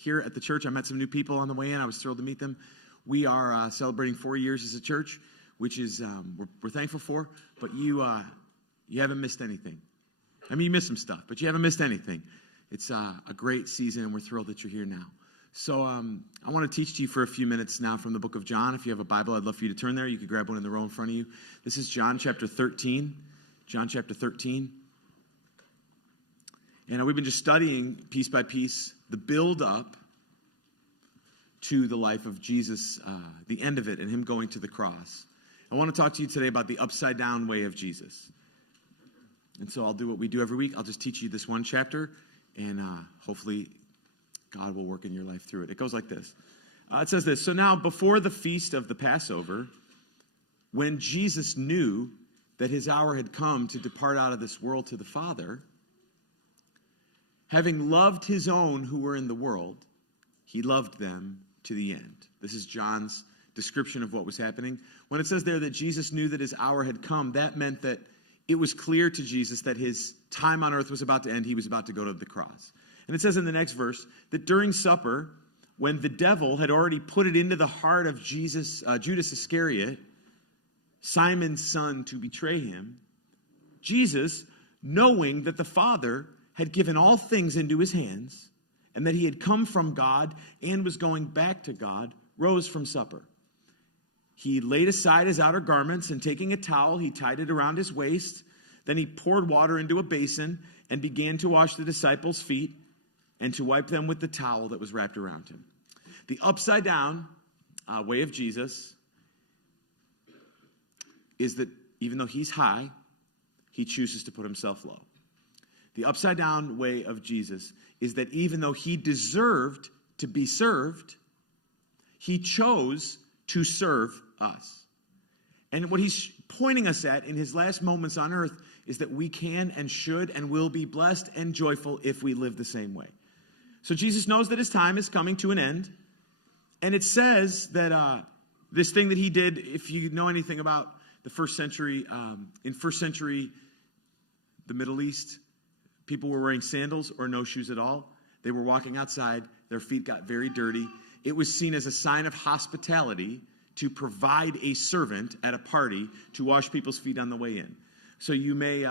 here at the church. I met some new people on the way in. I was thrilled to meet them. We are celebrating 4 years as a church, which is we're thankful for. But you haven't missed anything. I mean, you missed some stuff, but you haven't missed anything. It's a great season, and we're thrilled that you're here now. So I want to teach to you for a few minutes now from the book of John. If you have a Bible, I'd love for you to turn there. You could grab one in the row in front of you. This is John chapter 13. John chapter 13. And we've been just studying piece by piece the build up to the life of Jesus, the end of it, and him going to the cross. I want to talk to you today about the upside down way of Jesus. And so I'll do what we do every week. I'll just teach you this one chapter, and hopefully God will work in your life through it. It goes like this. It says this: So now, before the feast of the Passover, when Jesus knew that his hour had come to depart out of this world to the Father, having loved his own who were in the world, he loved them to the end. This is John's description of what was happening. When it says there that Jesus knew that his hour had come, that meant that it was clear to Jesus that his time on earth was about to end. He was about to go to the cross. And it says in the next verse that during supper, when the devil had already put it into the heart of Judas Iscariot, Simon's son, to betray him, Jesus, knowing that the Father had given all things into his hands, and that he had come from God and was going back to God, rose from supper. He laid aside his outer garments, and taking a towel, he tied it around his waist. Then he poured water into a basin and began to wash the disciples' feet and to wipe them with the towel that was wrapped around him. The upside down way of Jesus is that even though he's high, he chooses to put himself low. The upside down way of Jesus is that even though he deserved to be served, he chose to serve us. And what he's pointing us at in his last moments on earth is that we can and should and will be blessed and joyful if we live the same way. So Jesus knows that his time is coming to an end. And it says that this thing that he did, if you know anything about the first century, in first century, the Middle East, people were wearing sandals or no shoes at all. They were walking outside. Their feet got very dirty. It was seen as a sign of hospitality to provide a servant at a party to wash people's feet on the way in. So you may,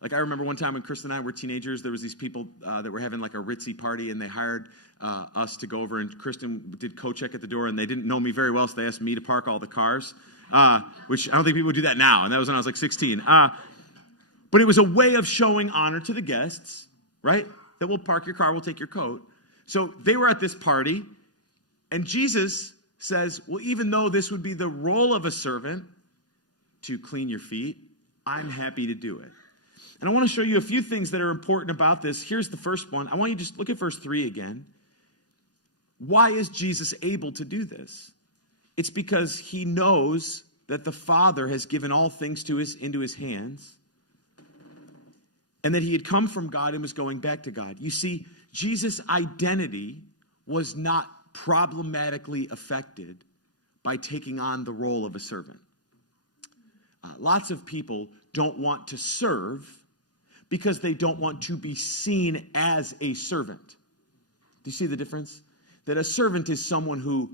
like I remember one time when Kristen and I were teenagers, there was these people that were having like a ritzy party, and they hired us to go over, and Kristen did co-check at the door, and they didn't know me very well, so they asked me to park all the cars, which I don't think people would do that now, and that was when I was like 16. But it was a way of showing honor to the guests, right? That we'll park your car, we'll take your coat. So they were at this party, and Jesus says, well, even though this would be the role of a servant to clean your feet, I'm happy to do it. And I want to show you a few things that are important about this. Here's the first one. I want you to just look at verse 3 again. Why is Jesus able to do this? It's because he knows that the Father has given all things into his hands, and that he had come from God and was going back to God. You see, Jesus' identity was not problematically affected by taking on the role of a servant. Lots of people don't want to serve because they don't want to be seen as a servant. Do you see the difference? That a servant is someone who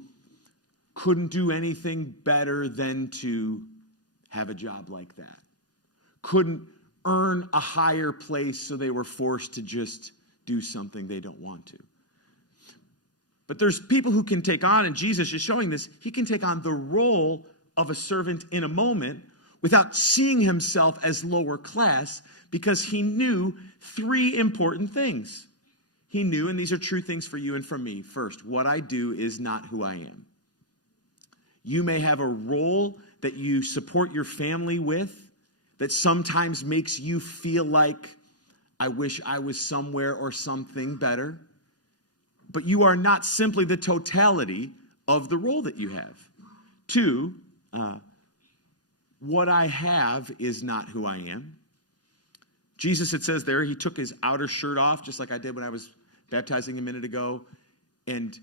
couldn't do anything better than to have a job like that. Couldn't earn a higher place, so they were forced to just do something they don't want to. But there's people who can take on, and Jesus is showing this, he can take on the role of a servant in a moment without seeing himself as lower class, because he knew three important things. He knew, and these are true things for you and for me. First, what I do is not who I am. You may have a role that you support your family with that sometimes makes you feel like, I wish I was somewhere or something better. But you are not simply the totality of the role that you have. Two, what I have is not who I am. Jesus, it says there, he took his outer shirt off, just like I did when I was baptizing a minute ago, and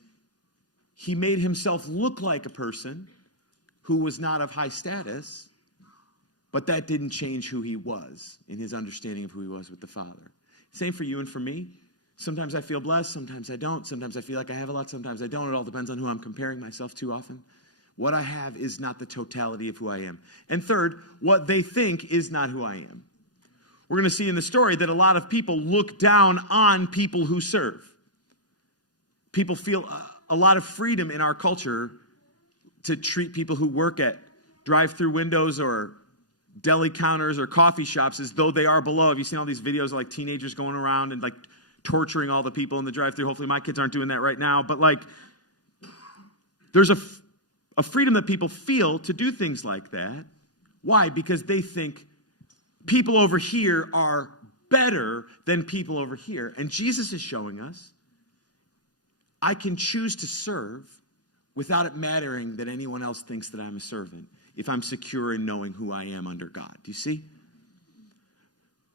he made himself look like a person who was not of high status, but that didn't change who he was in his understanding of who he was with the Father. Same for you and for me. Sometimes I feel blessed, sometimes I don't. Sometimes I feel like I have a lot, sometimes I don't. It all depends on who I'm comparing myself to often. What I have is not the totality of who I am. And third, what they think is not who I am. We're going to see in the story that a lot of people look down on people who serve. People feel a lot of freedom in our culture to treat people who work at drive-through windows or deli counters or coffee shops as though they are below. Have you seen all these videos of like teenagers going around and like torturing all the people in the drive-through? Hopefully my kids aren't doing that right now. But like, there's a freedom that people feel to do things like that. Why? Because they think people over here are better than people over here. And Jesus is showing us, I can choose to serve without it mattering that anyone else thinks that I'm a servant if I'm secure in knowing who I am under God. Do you see?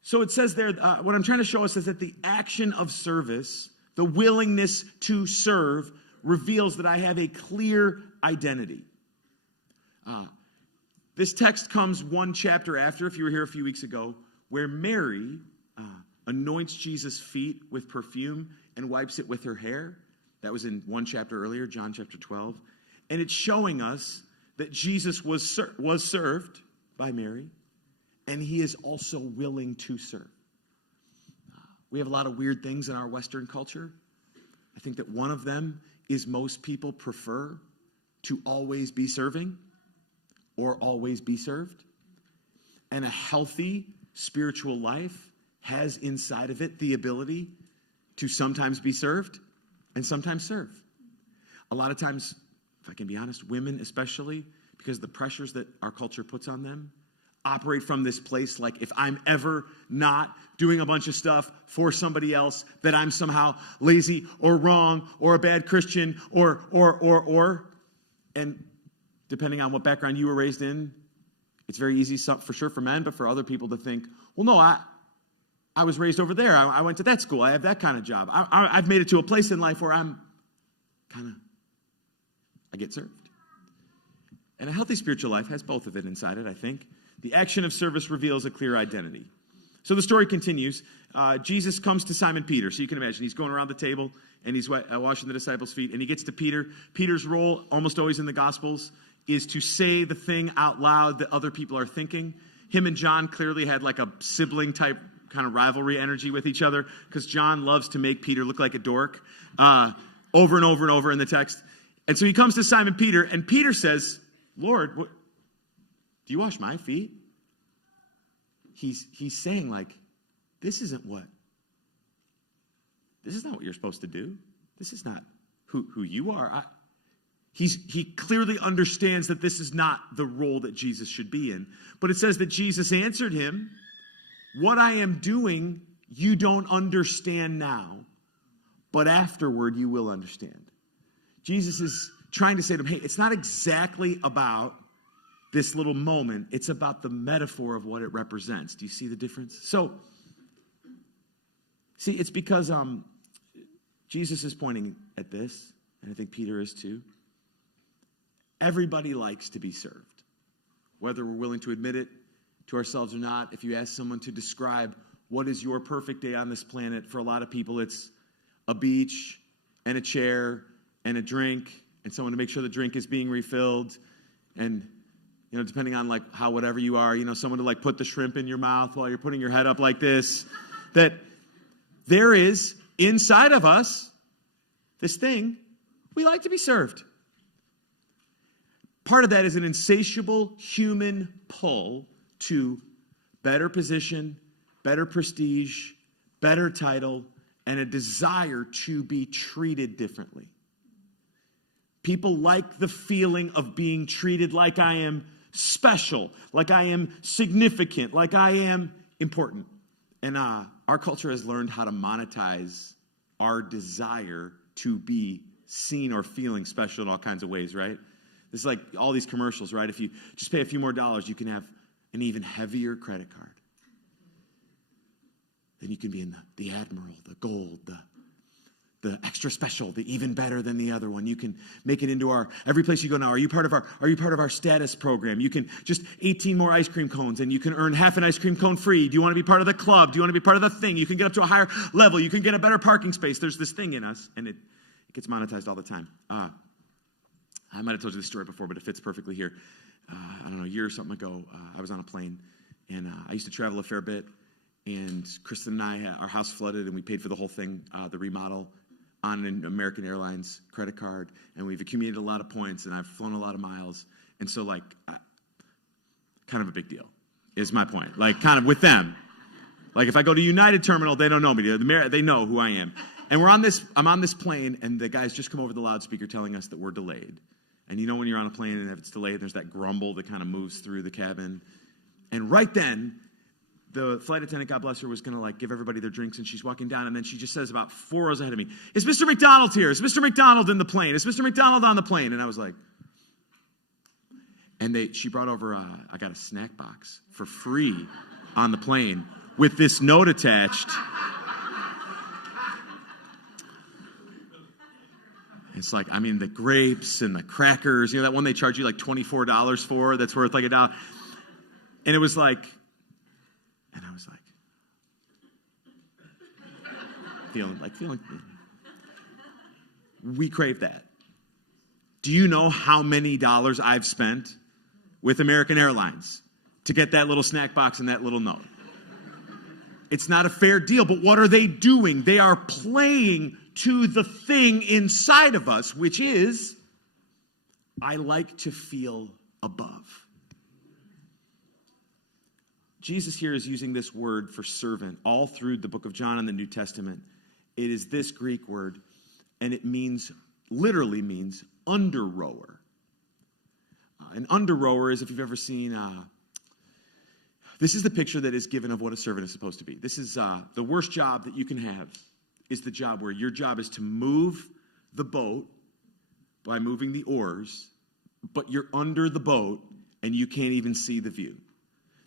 So it says there, what I'm trying to show us is that the action of service, the willingness to serve, reveals that I have a clear identity. This text comes one chapter after, if you were here a few weeks ago, where Mary anoints Jesus' feet with perfume and wipes it with her hair. That was in one chapter earlier, John chapter 12. And it's showing us that Jesus was served by Mary, and he is also willing to serve. We have a lot of weird things in our Western culture. I think that one of them is most people prefer to always be serving or always be served. And a healthy spiritual life has inside of it the ability to sometimes be served and sometimes serve. A lot of times, if I can be honest, women especially, because of the pressures that our culture puts on them, operate from this place like if I'm ever not doing a bunch of stuff for somebody else, that I'm somehow lazy or wrong or a bad Christian or. And depending on what background you were raised in, it's very easy for sure for men, but for other people to think, well, no, I was raised over there. I went to that school. I have that kind of job. I've made it to a place in life where I get served. And a healthy spiritual life has both of it inside it, I think. The action of service reveals a clear identity. So the story continues. Jesus comes to Simon Peter. So you can imagine he's going around the table and he's washing the disciples' feet. And he gets to Peter. Peter's role, almost always in the Gospels, is to say the thing out loud that other people are thinking. Him and John clearly had like a sibling type kind of rivalry energy with each other because John loves to make Peter look like a dork over and over and over in the text. And so he comes to Simon Peter, and Peter says, Lord, do you wash my feet? He's saying like, this is not what you're supposed to do. This is not who you are. He clearly understands that this is not the role that Jesus should be in. But it says that Jesus answered him, what I am doing, you don't understand now, but afterward you will understand. Jesus is trying to say to him, hey, it's not exactly about this little moment. It's about the metaphor of what it represents. Do you see the difference? So, see, it's because Jesus is pointing at this, and I think Peter is too. Everybody likes to be served, whether we're willing to admit it to ourselves or not. If you ask someone to describe what is your perfect day on this planet, for a lot of people it's a beach and a chair and a drink and someone to make sure the drink is being refilled and, you know, depending on like how whatever you are, you know, someone to like put the shrimp in your mouth while you're putting your head up like this. That there is inside of us this thing, we like to be served. Part of that is an insatiable human pull to better position, better prestige, better title, and a desire to be treated differently. People like the feeling of being treated like I am special, like I am significant, like I am important. And our culture has learned how to monetize our desire to be seen or feeling special in all kinds of ways, right? This is like all these commercials, right? If you just pay a few more dollars, you can have an even heavier credit card. Then you can be in the Admiral, the Gold, the extra special, the even better than the other one. You can make it into every place you go now. Are you part of our status program? You can just 18 more ice cream cones and you can earn half an ice cream cone free. Do you want to be part of the club? Do you want to be part of the thing? You can get up to a higher level. You can get a better parking space. There's this thing in us, and it gets monetized all the time. I might have told you this story before, but it fits perfectly here. I don't know, a year or something ago, I was on a plane, and I used to travel a fair bit, and Kristen and I, our house flooded, and we paid for the whole thing, the remodel, on an American Airlines credit card, and we've accumulated a lot of points, and I've flown a lot of miles, and so, kind of a big deal is my point. Kind of with them. If I go to United Terminal, they don't know me. They know who I am. And I'm on this plane, and the guys just come over the loudspeaker telling us that we're delayed. And you know when you're on a plane and if it's delayed, there's that grumble that kind of moves through the cabin. And right then, the flight attendant, God bless her, was going to give everybody their drinks, and she's walking down, and then she just says about 4 rows ahead of me, "Is Mr. McDonald here? Is Mr. McDonald in the plane? Is Mr. McDonald on the plane?" And I was like, and she brought over, I got a snack box for free on the plane with this note attached. It's the grapes and the crackers, that one they charge you $24 for, that's worth $1. And it was and I was feeling, we crave that. Do you know how many dollars I've spent with American Airlines to get that little snack box and that little note? It's not a fair deal, but what are they doing? They are playing to the thing inside of us, which is, I like to feel above. Jesus here is using this word for servant all through the book of John and the New Testament. It is this Greek word, and it literally means under rower. An under rower is, if you've ever seen, this is the picture that is given of what a servant is supposed to be. This is the worst job that you can have, is the job where your job is to move the boat by moving the oars, but you're under the boat and you can't even see the view.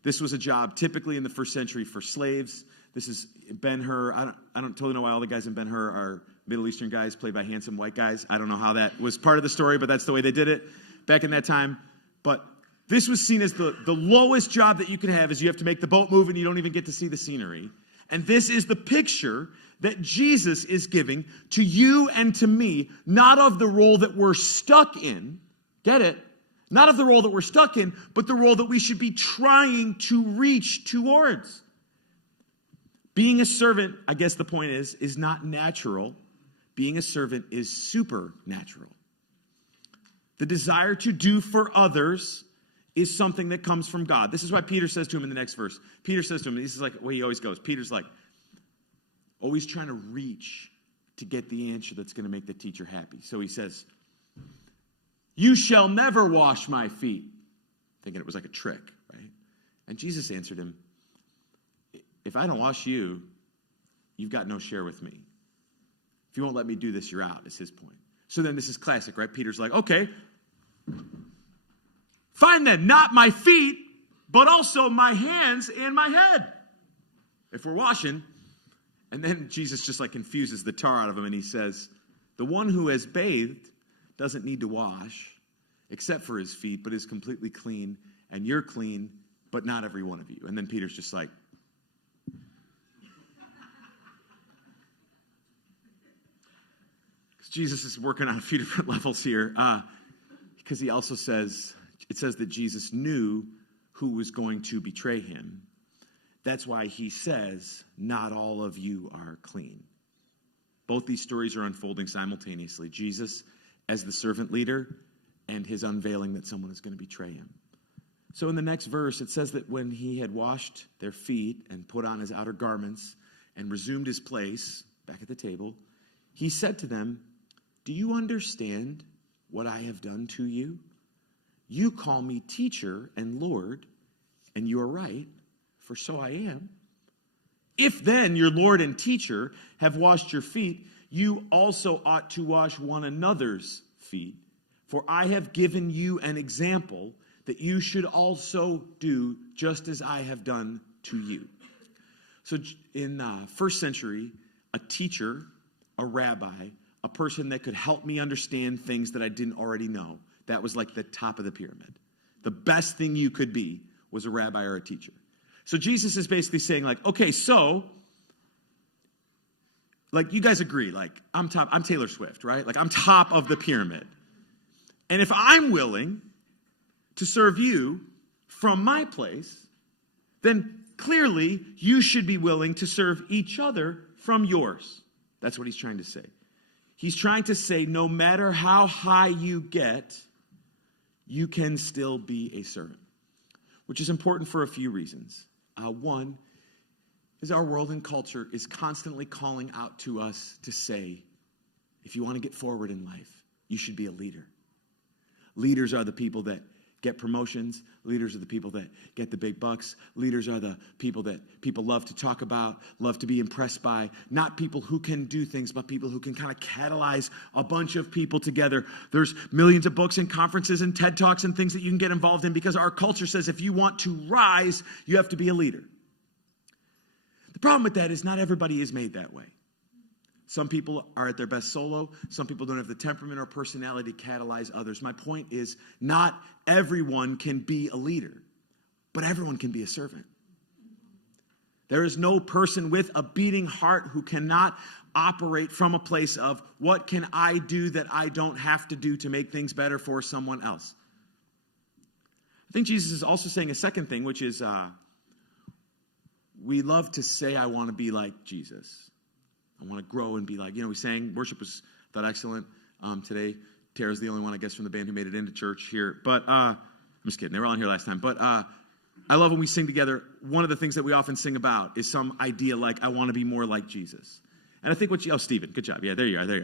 This was a job typically in the first century for slaves. This is Ben-Hur. I don't totally know why all the guys in Ben-Hur are Middle Eastern guys played by handsome white guys. I don't know how that was part of the story, but that's the way they did it back in that time. But this was seen as the lowest job that you can have, is you have to make the boat move and you don't even get to see the scenery. And this is the picture that Jesus is giving to you and to me, not of the role that we're stuck in. Get it? Not of the role that we're stuck in, but the role that we should be trying to reach towards. Being a servant, I guess the point is not natural. Being a servant is supernatural. The desire to do for others is something that comes from God. This is why Peter says to him in the next verse. Peter says to him, this is the way he always goes. Peter's always trying to reach to get the answer that's going to make the teacher happy. So he says, "You shall never wash my feet." Thinking it was like a trick, right? And Jesus answered him, "If I don't wash you, you've got no share with me. If you won't let me do this, you're out," is his point. So then this is classic, right? Peter's like, okay, fine then, not my feet, but also my hands and my head, if we're washing. And then Jesus just confuses the tar out of him, and he says, "The one who has bathed doesn't need to wash except for his feet, but is completely clean, and you're clean, but not every one of you." And then Peter's just like, Jesus is working on a few different levels here, because he also says, it says that Jesus knew who was going to betray him. That's why he says, not all of you are clean. Both these stories are unfolding simultaneously. Jesus as the servant leader and his unveiling that someone is going to betray him. So in the next verse, it says that when he had washed their feet and put on his outer garments and resumed his place back at the table, he said to them, "Do you understand what I have done to you? You call me teacher and Lord, and you are right, for so I am. If then your Lord and teacher have washed your feet, you also ought to wash one another's feet. For I have given you an example that you should also do just as I have done to you." So in the first century, a teacher a rabbi, a person that could help me understand things that I didn't already know. That was like the top of the pyramid. The best thing you could be was a rabbi or a teacher. So Jesus is basically saying, like, okay, so, like, you guys agree, like, I'm Taylor Swift, right? Like, I'm top of the pyramid. And if I'm willing to serve you from my place, then clearly you should be willing to serve each other from yours. That's what he's trying to say. He's trying to say no matter how high you get, you can still be a servant, which is important for a few reasons. One is our world and culture is constantly calling out to us to say, if you want to get forward in life, you should be a leader. Leaders are the people that get promotions. Leaders are the people that get the big bucks. Leaders are the people that people love to talk about, love to be impressed by. Not people who can do things, but people who can kind of catalyze a bunch of people together. There's millions of books and conferences and TED Talks and things that you can get involved in because our culture says if you want to rise, you have to be a leader. The problem with that is not everybody is made that way. Some people are at their best solo. Some people don't have the temperament or personality to catalyze others. My point is not everyone can be a leader, but everyone can be a servant. There is no person with a beating heart who cannot operate from a place of what can I do that I don't have to do to make things better for someone else. I think Jesus is also saying a second thing, which is we love to say, I want to be like Jesus. I want to grow and be like, we sang, worship was, I thought, excellent today. Tara's the only one, I guess, from the band who made it into church here. But I'm just kidding. They were on here last time. But I love when we sing together. One of the things that we often sing about is some idea like, I want to be more like Jesus. And I think Stephen, good job. Yeah, there you are. But do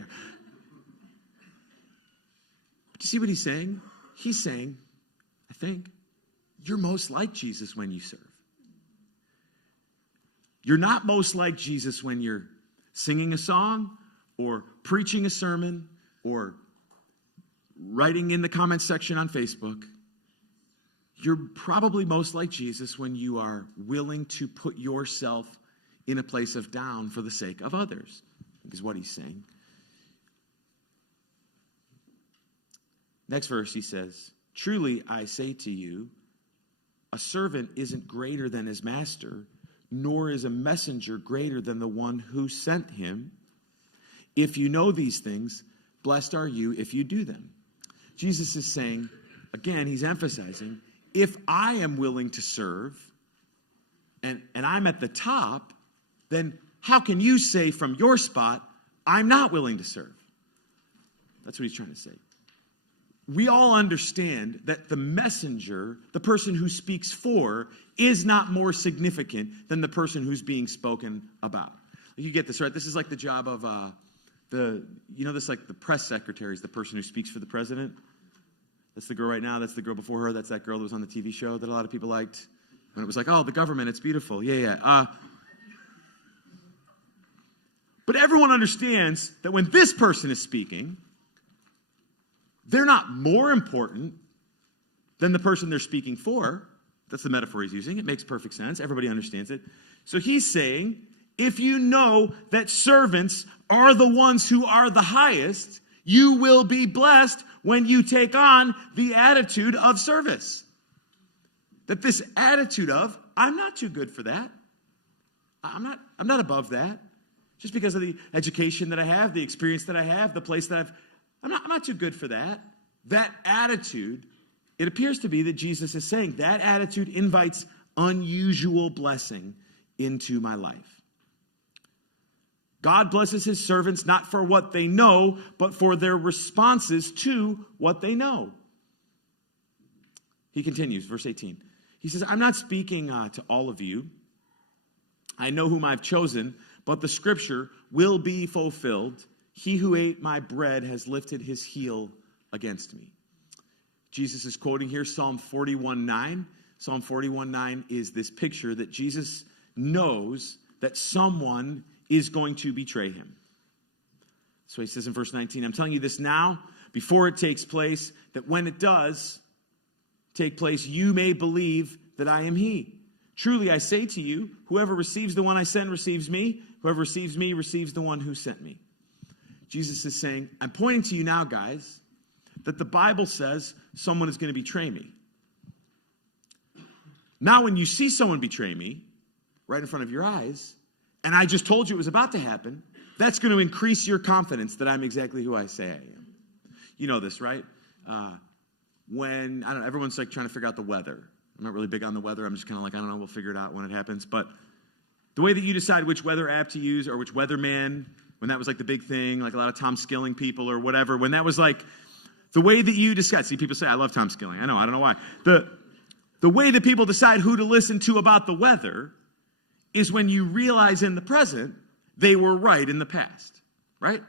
you see what he's saying? He's saying, I think, you're most like Jesus when you serve. You're not most like Jesus when you're singing a song or preaching a sermon or writing in the comments section on Facebook. You're probably most like Jesus when you are willing to put yourself in a place of down for the sake of others, I think is what he's saying. Next verse, he says, truly I say to you, a servant isn't greater than his master, nor is a messenger greater than the one who sent him. If you know these things, blessed are you if you do them. Jesus is saying, again, he's emphasizing, if I am willing to serve and I'm at the top, then how can you say from your spot, I'm not willing to serve? That's what he's trying to say. We all understand that the messenger, the person who speaks for, is not more significant than the person who's being spoken about. You get this, right? This is like the job of the press secretary is the person who speaks for the president. That's the girl right now. That's the girl before her. That's that girl that was on the TV show that a lot of people liked. When it was like, oh, the government, it's beautiful. Yeah. But everyone understands that when this person is speaking, they're not more important than the person they're speaking for. That's the metaphor he's using. It makes perfect sense. Everybody understands it. So he's saying, if you know that servants are the ones who are the highest, you will be blessed when you take on the attitude of service. That this attitude of, I'm not too good for that. I'm not above that. Just because of the education that I have, the experience that I have, the place that I'm not too good for that. That attitude, it appears to be that Jesus is saying that attitude invites unusual blessing into my life. God blesses his servants not for what they know, but for their responses to what they know. He continues, verse 18. He says, I'm not speaking to all of you. I know whom I've chosen, but the scripture will be fulfilled. He who ate my bread has lifted his heel against me. Jesus is quoting here Psalm 41:9. Psalm 41:9 is this picture that Jesus knows that someone is going to betray him. So he says in verse 19, I'm telling you this now, before it takes place, that when it does take place, you may believe that I am he. Truly I say to you, whoever receives the one I send receives me. Whoever receives me receives the one who sent me. Jesus is saying, I'm pointing to you now, guys, that the Bible says someone is going to betray me. Now, when you see someone betray me right in front of your eyes, and I just told you it was about to happen, that's going to increase your confidence that I'm exactly who I say I am. You know this, right? When, I don't know, everyone's like trying to figure out the weather. I'm not really big on the weather. I'm just kind of like, I don't know, we'll figure it out when it happens. But the way that you decide which weather app to use or which weatherman, when that was like the big thing, like a lot of Tom Skilling people or whatever, when that was like the way that you decide. See, people say, I love Tom Skilling. I don't know why. The way that people decide who to listen to about the weather is when you realize in the present they were right in the past, right?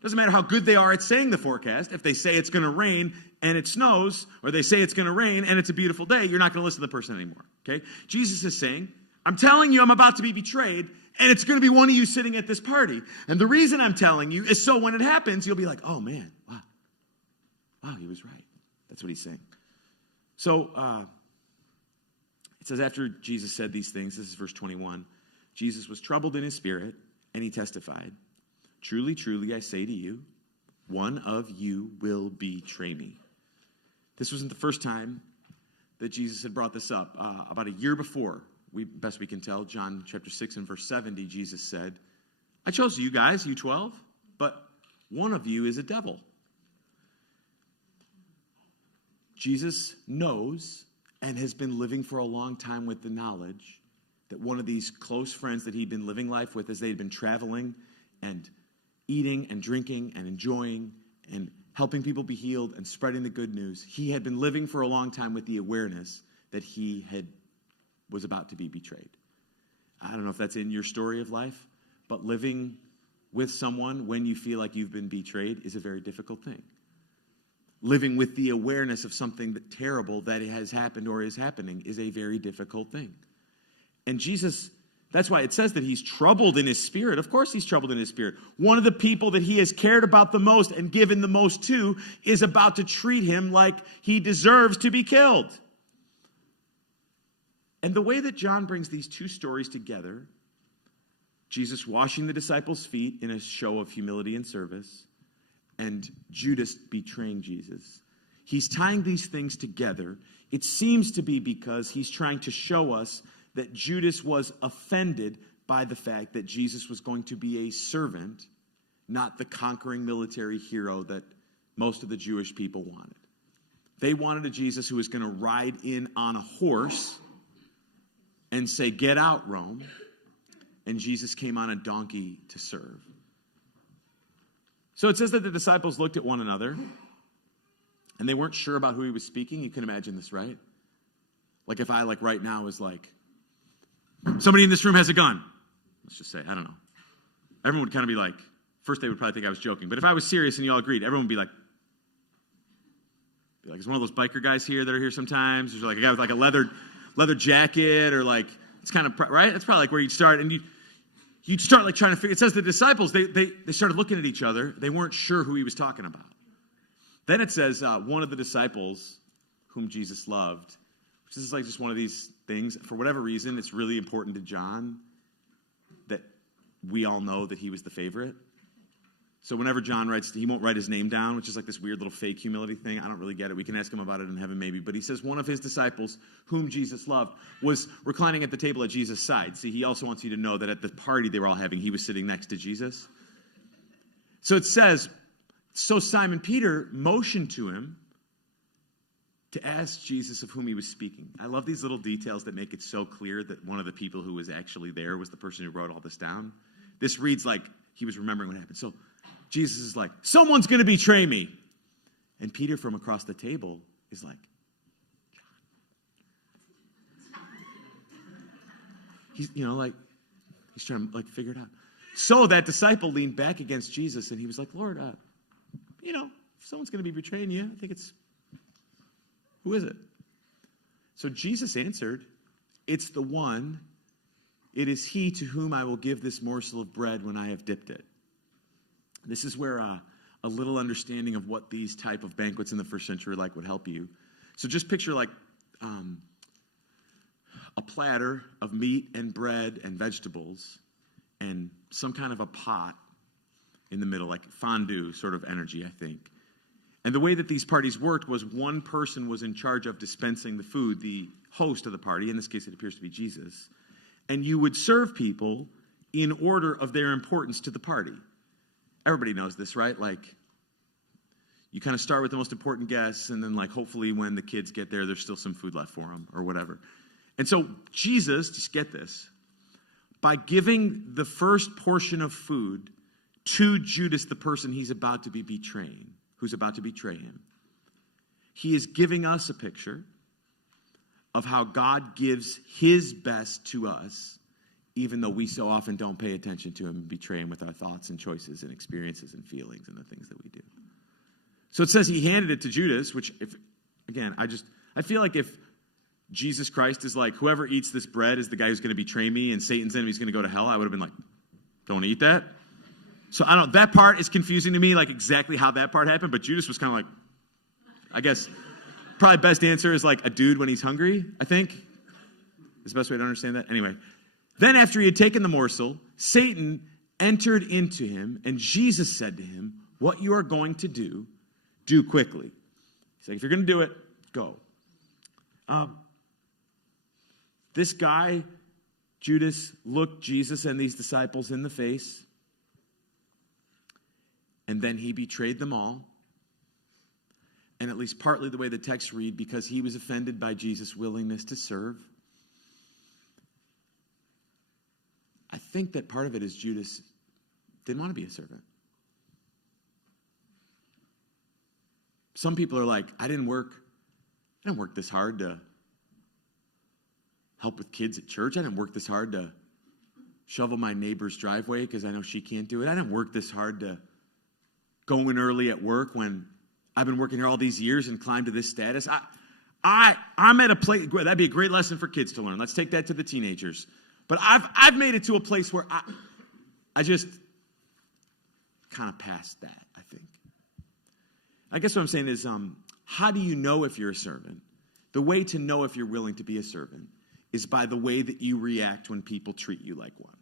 Doesn't matter how good they are at saying the forecast. If they say it's going to rain and it snows, or they say it's going to rain and it's a beautiful day, you're not going to listen to the person anymore, okay? Jesus is saying, I'm telling you I'm about to be betrayed, and it's going to be one of you sitting at this party. And the reason I'm telling you is so when it happens, you'll be like, oh, man, wow, he was right. That's what he's saying. So it says after Jesus said these things, this is verse 21, Jesus was troubled in his spirit, and he testified, truly, truly, I say to you, one of you will betray me. This wasn't the first time that Jesus had brought this up. About a year before, best we can tell, John chapter 6 and verse 70, Jesus said, I chose you guys, you 12, but one of you is a devil. Jesus knows and has been living for a long time with the knowledge that one of these close friends that he'd been living life with as they'd been traveling and eating and drinking and enjoying and helping people be healed and spreading the good news, he had been living for a long time with the awareness that he was about to be betrayed. I don't know if that's in your story of life, but living with someone when you feel like you've been betrayed is a very difficult thing. Living with the awareness of something terrible that has happened or is happening is a very difficult thing. And Jesus, that's why it says that he's troubled in his spirit. Of course he's troubled in his spirit. One of the people that he has cared about the most and given the most to is about to treat him like he deserves to be killed. And the way that John brings these two stories together, Jesus washing the disciples' feet in a show of humility and service, and Judas betraying Jesus, he's tying these things together. It seems to be because he's trying to show us that Judas was offended by the fact that Jesus was going to be a servant, not the conquering military hero that most of the Jewish people wanted. They wanted a Jesus who was going to ride in on a horse and say, get out, Rome. And Jesus came on a donkey to serve. So it says that the disciples looked at one another, and they weren't sure about who he was speaking. You can imagine this, right? Like if I, like right now, was like, somebody in this room has a gun. Let's just say, I don't know. Everyone would kind of be like, first they would probably think I was joking. But if I was serious and you all agreed, everyone would be like, is one of those biker guys here that are here sometimes? There's like a guy with like a leather jacket, or like, it's kind of, right? That's probably like where you'd start. And you'd start like trying to figure, it says the disciples, they started looking at each other. They weren't sure who he was talking about. Then it says one of the disciples whom Jesus loved, which is like just one of these things. For whatever reason, it's really important to John that we all know that he was the favorite. So whenever John writes, he won't write his name down, which is like this weird little fake humility thing. I don't really get it. We can ask him about it in heaven maybe. But he says one of his disciples, whom Jesus loved, was reclining at the table at Jesus' side. See, he also wants you to know that at the party they were all having, he was sitting next to Jesus. So it says, so Simon Peter motioned to him to ask Jesus of whom he was speaking. I love these little details that make it so clear that one of the people who was actually there was the person who wrote all this down. This reads like he was remembering what happened. So Jesus is like, someone's going to betray me. And Peter from across the table is like, John. He's, he's trying to figure it out. So that disciple leaned back against Jesus and he was like, Lord, if someone's going to be betraying you, I think who is it? So Jesus answered, it's the one. It is he to whom I will give this morsel of bread when I have dipped it. This is where a little understanding of what these type of banquets in the first century would help you. So just picture a platter of meat and bread and vegetables and some kind of a pot in the middle, like fondue sort of energy, I think. And the way that these parties worked was one person was in charge of dispensing the food, the host of the party. In this case, it appears to be Jesus. And you would serve people in order of their importance to the party. Everybody knows this, right? Like, you kind of start with the most important guests, and then, like, hopefully when the kids get there, there's still some food left for them or whatever. And so Jesus, just get this, by giving the first portion of food to Judas, the person he's about to be betraying, who's about to betray him, he is giving us a picture of how God gives his best to us, even though we so often don't pay attention to him and betray him with our thoughts and choices and experiences and feelings and the things that we do. So it says he handed it to Judas, which, I feel like if Jesus Christ is like, whoever eats this bread is the guy who's going to betray me and Satan's enemy is going to go to hell, I would have been like, don't eat that. So I don't know, that part is confusing to me, like exactly how that part happened, but Judas was kind of like, I guess, probably best answer is like a dude when he's hungry, I think. Is the best way to understand that? Anyway, then after he had taken the morsel, Satan entered into him, and Jesus said to him, what you are going to do quickly. He's like, if you're going to do it, go. This guy, Judas, looked Jesus and these disciples in the face, and then he betrayed them all. And at least partly the way the text read, because he was offended by Jesus' willingness to serve. I think that part of it is Judas didn't want to be a servant. Some people are like, I didn't work this hard to help with kids at church. I didn't work this hard to shovel my neighbor's driveway because I know she can't do it. I didn't work this hard to go in early at work when I've been working here all these years and climbed to this status. I'm at a place, that'd be a great lesson for kids to learn. Let's take that to the teenagers. But I've made it to a place where I just kind of passed that, I think. I guess what I'm saying is, how do you know if you're a servant? The way to know if you're willing to be a servant is by the way that you react when people treat you like one.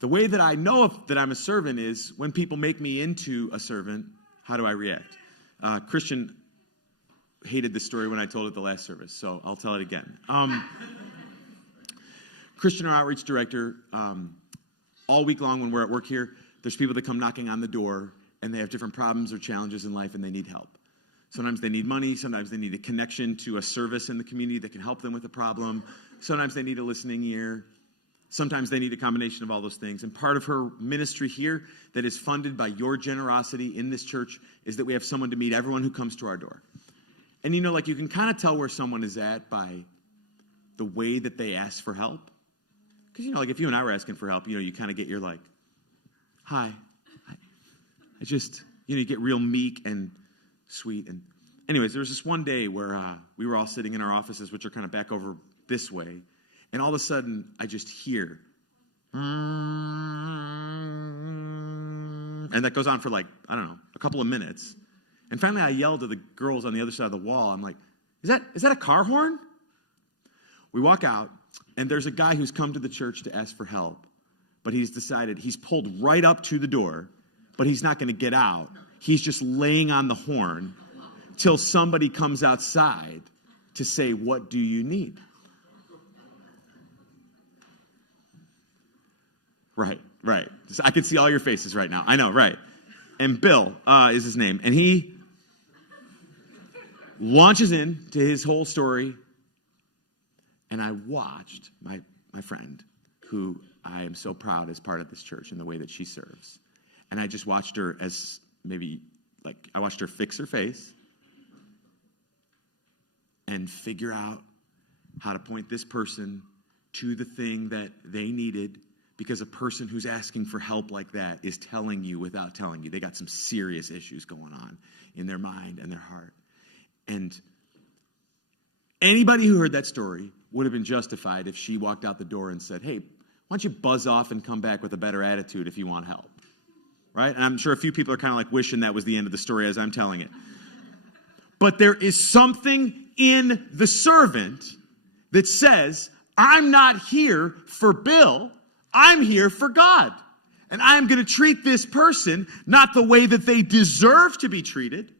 The way that I know that I'm a servant is when people make me into a servant, how do I react? Christian hated this story when I told it the last service, so I'll tell it again. Christian, our outreach director, all week long when we're at work here, there's people that come knocking on the door, and they have different problems or challenges in life, and they need help. Sometimes they need money. Sometimes they need a connection to a service in the community that can help them with a problem. Sometimes they need a listening ear. Sometimes they need a combination of all those things. And part of her ministry here that is funded by your generosity in this church is that we have someone to meet everyone who comes to our door. And you know, like you can kind of tell where someone is at by the way that they ask for help. Because, you know, like if you and I were asking for help, you know, you kind of get your like, hi. I just, you know, you get real meek and sweet. And anyways, there was this one day where we were all sitting in our offices, which are kind of back over this way. And all of a sudden, I just hear, and that goes on for like, I don't know, a couple of minutes. And finally, I yelled to the girls on the other side of the wall. I'm like, is that a car horn? We walk out, and there's a guy who's come to the church to ask for help. But he's decided, he's pulled right up to the door, but he's not going to get out. He's just laying on the horn till somebody comes outside to say, what do you need? Right. I can see all your faces right now. I know, right. And Bill is his name. And he launches into his whole story. And I watched my friend, who I am so proud is part of this church in the way that she serves. And I just watched her as maybe, like, I watched her fix her face and figure out how to point this person to the thing that they needed. Because a person who's asking for help like that is telling you without telling you. They got some serious issues going on in their mind and their heart. And anybody who heard that story would have been justified if she walked out the door and said, hey, why don't you buzz off and come back with a better attitude if you want help? Right? And I'm sure a few people are kind of like wishing that was the end of the story as I'm telling it. But there is something in the servant that says, I'm not here for Bill. I'm here for God. And I'm going to treat this person not the way that they deserve to be treated.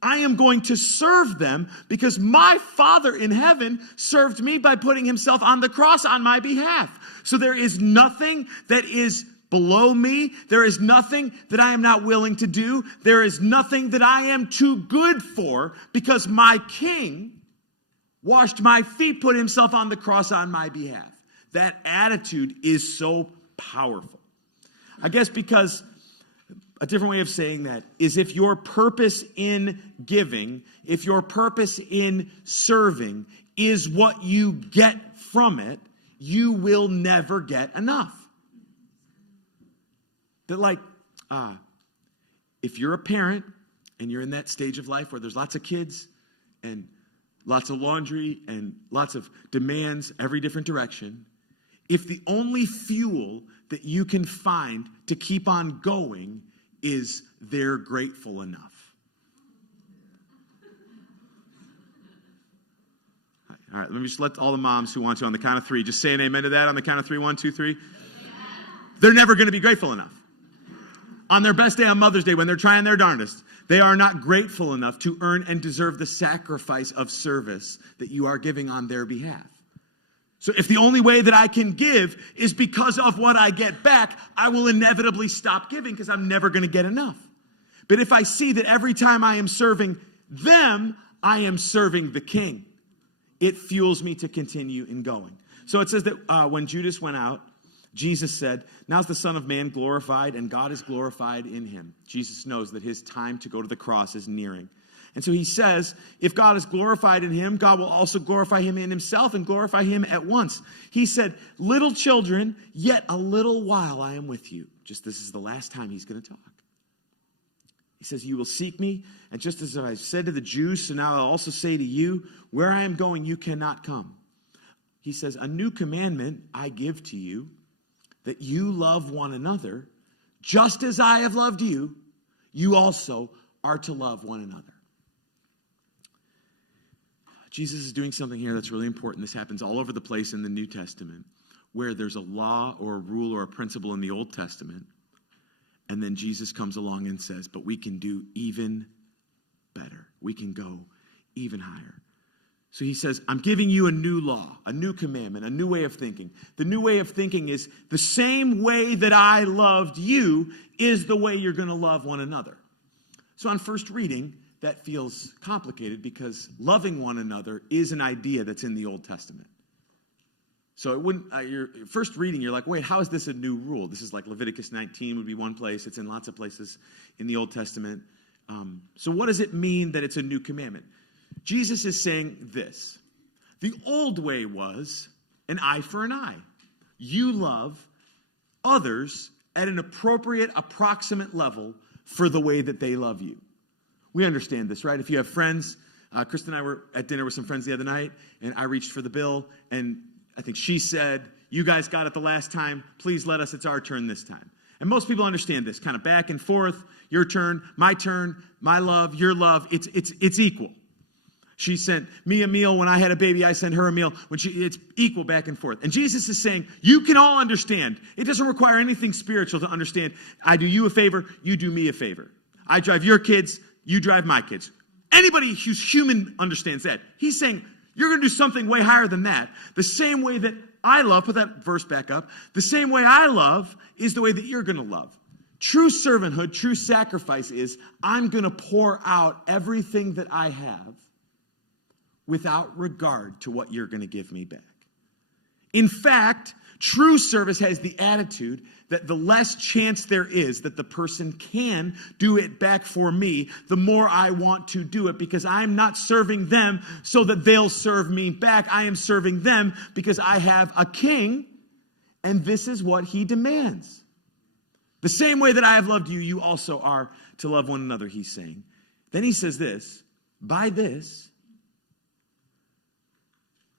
I am going to serve them because my Father in heaven served me by putting himself on the cross on my behalf. So there is nothing that is below me. There is nothing that I am not willing to do. There is nothing that I am too good for because my King washed my feet, put himself on the cross on my behalf. That attitude is so powerful. I guess because a different way of saying that is if your purpose in giving, if your purpose in serving is what you get from it, you will never get enough. That like, if you're a parent and you're in that stage of life where there's lots of kids and lots of laundry and lots of demands every different direction, if the only fuel that you can find to keep on going is they're grateful enough. All right, let me just let all the moms who want to on the count of three, just say an amen to that on the count of three. 1, 2, 3. They're never going to be grateful enough. On their best day, on Mother's Day, when they're trying their darndest, they are not grateful enough to earn and deserve the sacrifice of service that you are giving on their behalf. So if the only way that I can give is because of what I get back, I will inevitably stop giving because I'm never going to get enough. But if I see that every time I am serving them, I am serving the King, it fuels me to continue in going. So it says that when Judas went out, Jesus said, "Now's the Son of Man glorified, and God is glorified in him." Jesus knows that his time to go to the cross is nearing. And so he says, if God is glorified in him, God will also glorify him in himself and glorify him at once. He said, "Little children, yet a little while I am with you." Just this is the last time he's going to talk. He says, "You will seek me, and just as I've said to the Jews, so now I'll also say to you, where I am going, you cannot come." He says, "A new commandment I give to you, that you love one another, just as I have loved you, you also are to love one another." Jesus is doing something here that's really important. This happens all over the place in the New Testament, where there's a law or a rule or a principle in the Old Testament, and then Jesus comes along and says, but we can do even better. We can go even higher. So he says, I'm giving you a new law, a new commandment, a new way of thinking. The new way of thinking is the same way that I loved you is the way you're going to love one another. So on first reading, that feels complicated because loving one another is an idea that's in the Old Testament. So it wouldn't, your first reading, you're like, wait, how is this a new rule? This is like Leviticus 19 would be one place. It's in lots of places in the Old Testament. So what does it mean that it's a new commandment? Jesus is saying this. The old way was an eye for an eye. You love others at an appropriate, approximate level for the way that they love you. We understand this, right? If you have friends, Kristen and I were at dinner with some friends the other night, and I reached for the bill, and I think she said, "You guys got it the last time. Please let us. It's our turn this time." And most people understand this, kind of back and forth. Your turn, my love, your love. It's equal. She sent me a meal when I had a baby. I sent her a meal it's equal back and forth. And Jesus is saying, you can all understand. It doesn't require anything spiritual to understand. I do you a favor, you do me a favor. I drive your kids, you drive my kids. Anybody who's human understands that. He's saying, you're going to do something way higher than that. The same way that I love, put that verse back up, the same way I love is the way that you're going to love. True servanthood, true sacrifice is, I'm going to pour out everything that I have without regard to what you're going to give me back. In fact, true service has the attitude that the less chance there is that the person can do it back for me, the more I want to do it, because I'm not serving them so that they'll serve me back. I am serving them because I have a king, and this is what he demands. The same way that I have loved you, you also are to love one another, he's saying. Then he says this, by this,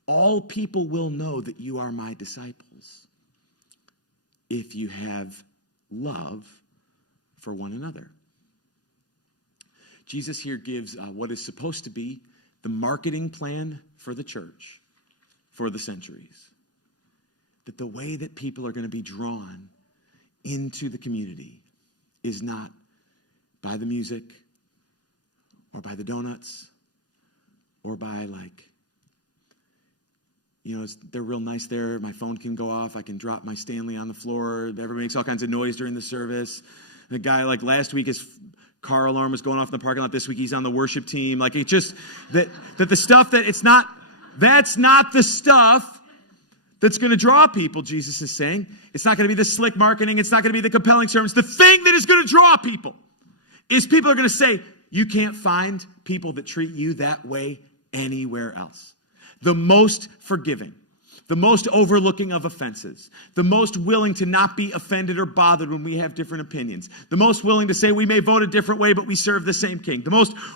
all people will know that you are my disciples if you have love for one another. Jesus here gives what is supposed to be the marketing plan for the church for the centuries. that the way that people are going to be drawn into the community is not by the music or by the donuts or by they're real nice there. My phone can go off. I can drop my Stanley on the floor. Everybody makes all kinds of noise during the service. The guy, last week, his car alarm was going off in the parking lot. This week, he's on the worship team. It's just that the stuff that's not the stuff that's going to draw people, Jesus is saying. It's not going to be the slick marketing. It's not going to be the compelling sermons. The thing that is going to draw people is people are going to say, you can't find people that treat you that way anywhere else. The most forgiving, the most overlooking of offenses, the most willing to not be offended or bothered when we have different opinions, the most willing to say we may vote a different way, but we serve the same king.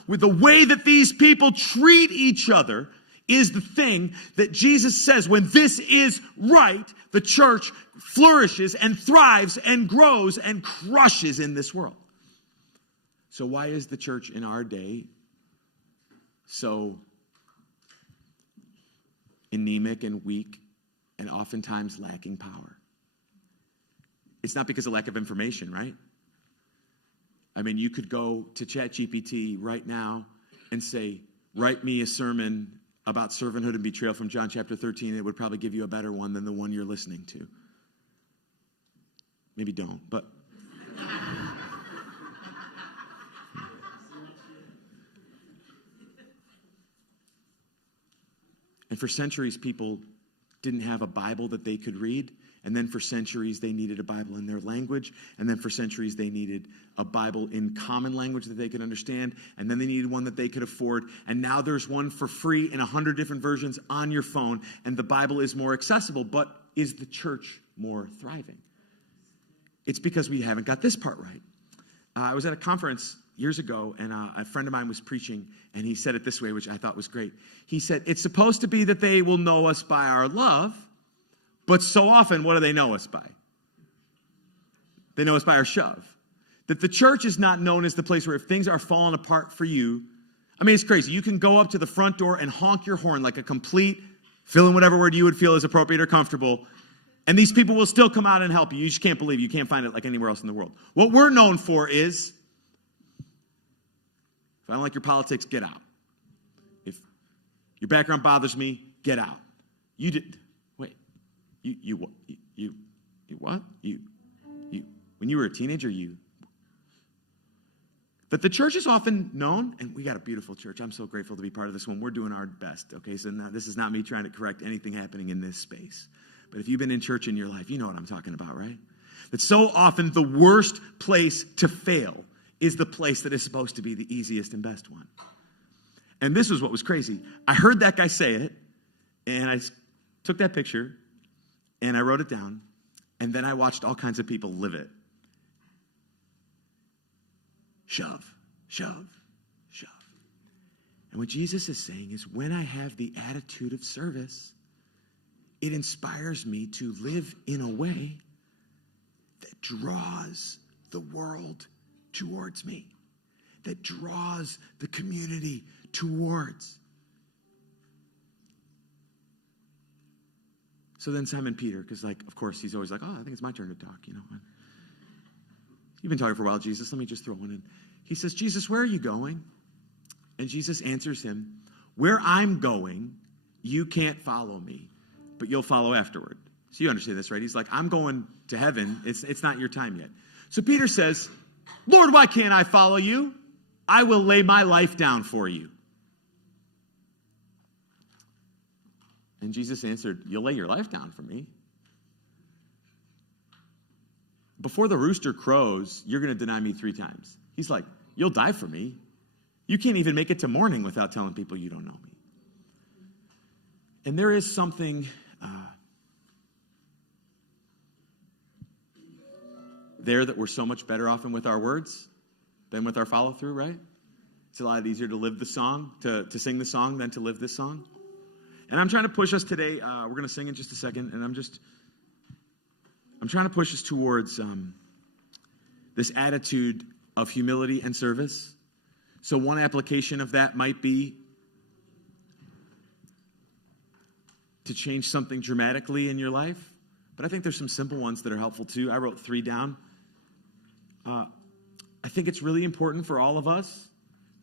With the way that these people treat each other is the thing that Jesus says, when this is right, the church flourishes and thrives and grows and crushes in this world. So why is the church in our day so anemic and weak and oftentimes lacking power? It's not because of lack of information, right? I mean, you could go to ChatGPT right now and say, write me a sermon about servanthood and betrayal from John chapter 13. It would probably give you a better one than the one you're listening to. Maybe don't, but... And for centuries, people didn't have a Bible that they could read. And then for centuries, they needed a Bible in their language. And then for centuries, they needed a Bible in common language that they could understand. And then they needed one that they could afford. And now there's one for free in 100 different versions on your phone. And the Bible is more accessible. But is the church more thriving? It's because we haven't got this part right. I was at a conference years ago, and a friend of mine was preaching, and he said it this way, which I thought was great. He said, it's supposed to be that they will know us by our love, but so often, what do they know us by? They know us by our shove. That the church is not known as the place where if things are falling apart for you, I mean, it's crazy. You can go up to the front door and honk your horn like a complete, fill in whatever word you would feel is appropriate or comfortable, and these people will still come out and help you. You just can't believe you can't find it like anywhere else in the world. What we're known for is, if I don't like your politics, get out. If your background bothers me, get out. You did. Wait. You what? You. When you were a teenager, But the church is often known, and we got a beautiful church. I'm so grateful to be part of this one. We're doing our best. Okay, so now this is not me trying to correct anything happening in this space. But if you've been in church in your life, you know what I'm talking about, right? That so often the worst place to fail is the place that is supposed to be the easiest and best one. And this was what was crazy. I heard that guy say it, and I took that picture, and I wrote it down, and then I watched all kinds of people live it. Shove, shove, shove. And what Jesus is saying is, when I have the attitude of service, it inspires me to live in a way that draws the world towards me, that draws the community towards. So then Simon Peter, because of course he's always like, oh, I think it's my turn to talk, You've been talking for a while, Jesus. Let me just throw one in. He says, Jesus, where are you going? And Jesus answers him, where I'm going, you can't follow me, but you'll follow afterward. So you understand this, right? He's like, I'm going to heaven. It's not your time yet. So Peter says, Lord, why can't I follow you? I will lay my life down for you. And Jesus answered, you'll lay your life down for me? Before the rooster crows, you're going to deny me 3 times. He's like, you'll die for me. You can't even make it to morning without telling people you don't know me. And there is something there that we're so much better off with our words than with our follow-through, right? It's a lot easier to live the song, to sing the song, than to live this song. And I'm trying to push us today. We're going to sing in just a second, and I'm trying to push us towards this attitude of humility and service. So one application of that might be to change something dramatically in your life But I think there's some simple ones that are helpful too. I wrote 3 down. I think it's really important for all of us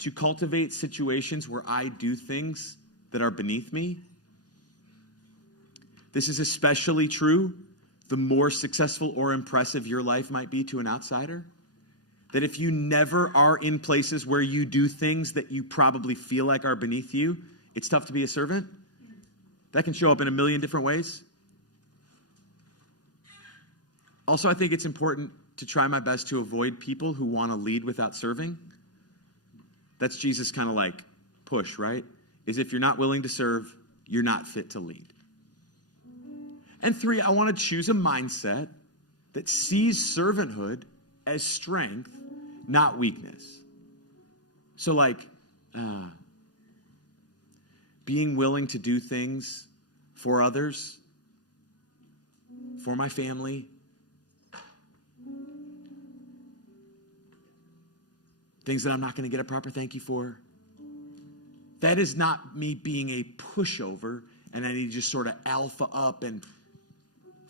to cultivate situations where I do things that are beneath me. This is especially true the more successful or impressive your life might be to an outsider. That if you never are in places where you do things that you probably feel like are beneath you, it's tough to be a servant. That can show up in a million different ways. Also, I think it's important to try my best to avoid people who want to lead without serving. That's Jesus' kind of like push, right? Is if you're not willing to serve, you're not fit to lead. And 3, I want to choose a mindset that sees servanthood as strength, not weakness. So like being willing to do things for others, for my family, things that I'm not going to get a proper thank you for. That is not me being a pushover and I need to just sort of alpha up and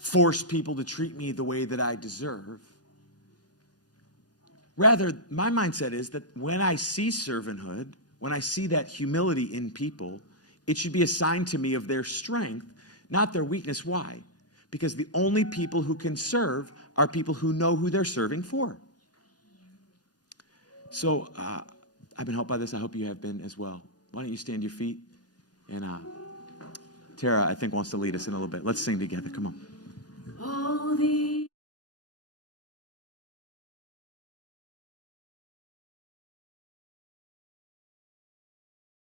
force people to treat me the way that I deserve. Rather, my mindset is that when I see servanthood, when I see that humility in people, it should be a sign to me of their strength, not their weakness. Why? Because the only people who can serve are people who know who they're serving for. So I've been helped by this. I hope you have been as well. Why don't you stand to your feet? And Tara, I think, wants to lead us in a little bit. Let's sing together. Come on.